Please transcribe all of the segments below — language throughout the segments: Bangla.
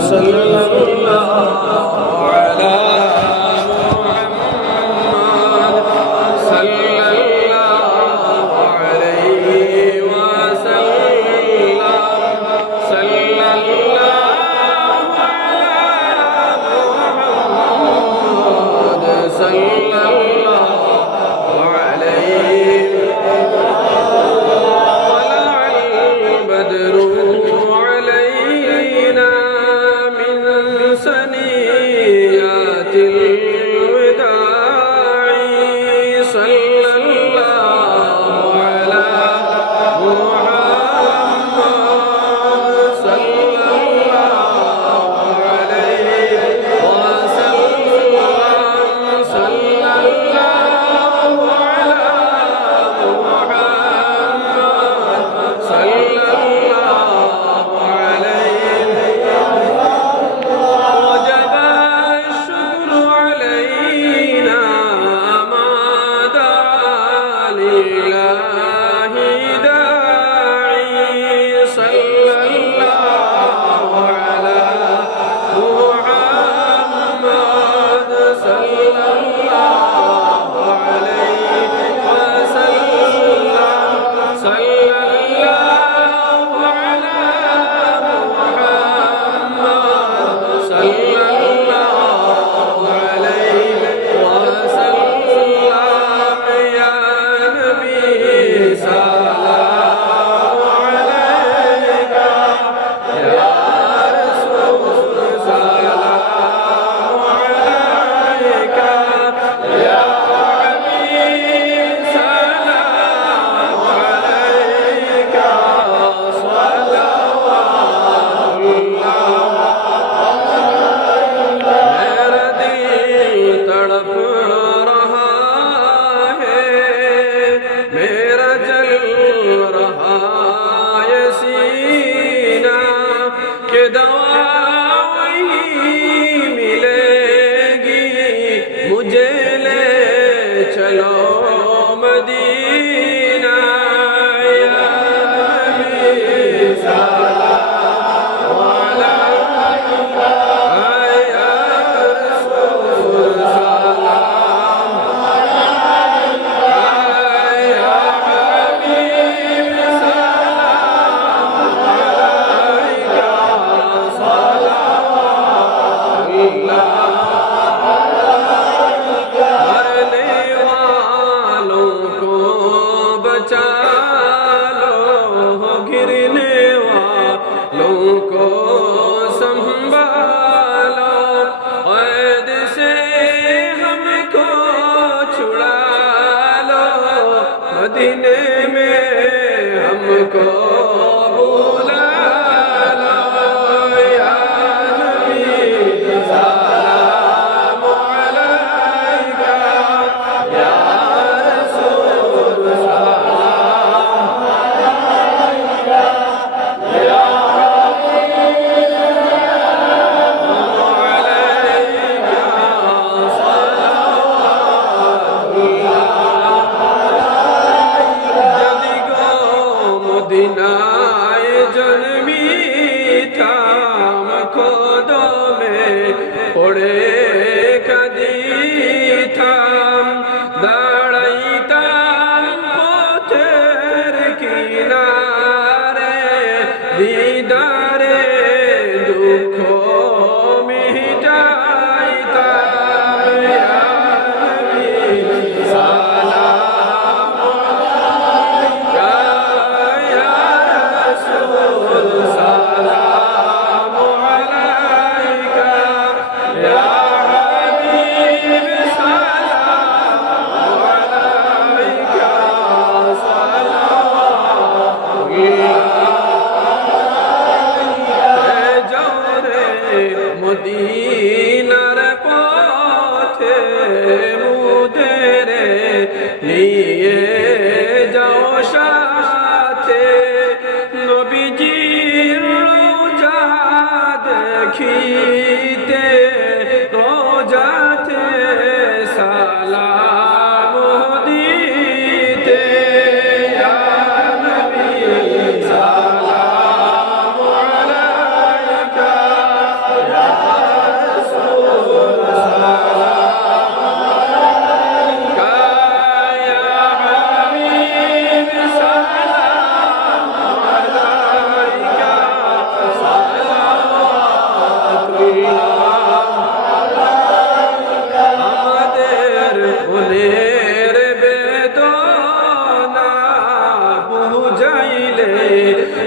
صلى الله على চায় মদিনায় জন্মিতাম কদমে পড়ে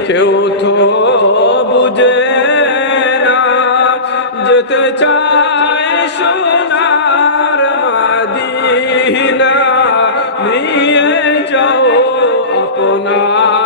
কেউ তো বুঝে না যেতে চায় সোনার মাদিনা নিয়ে যাও আপনার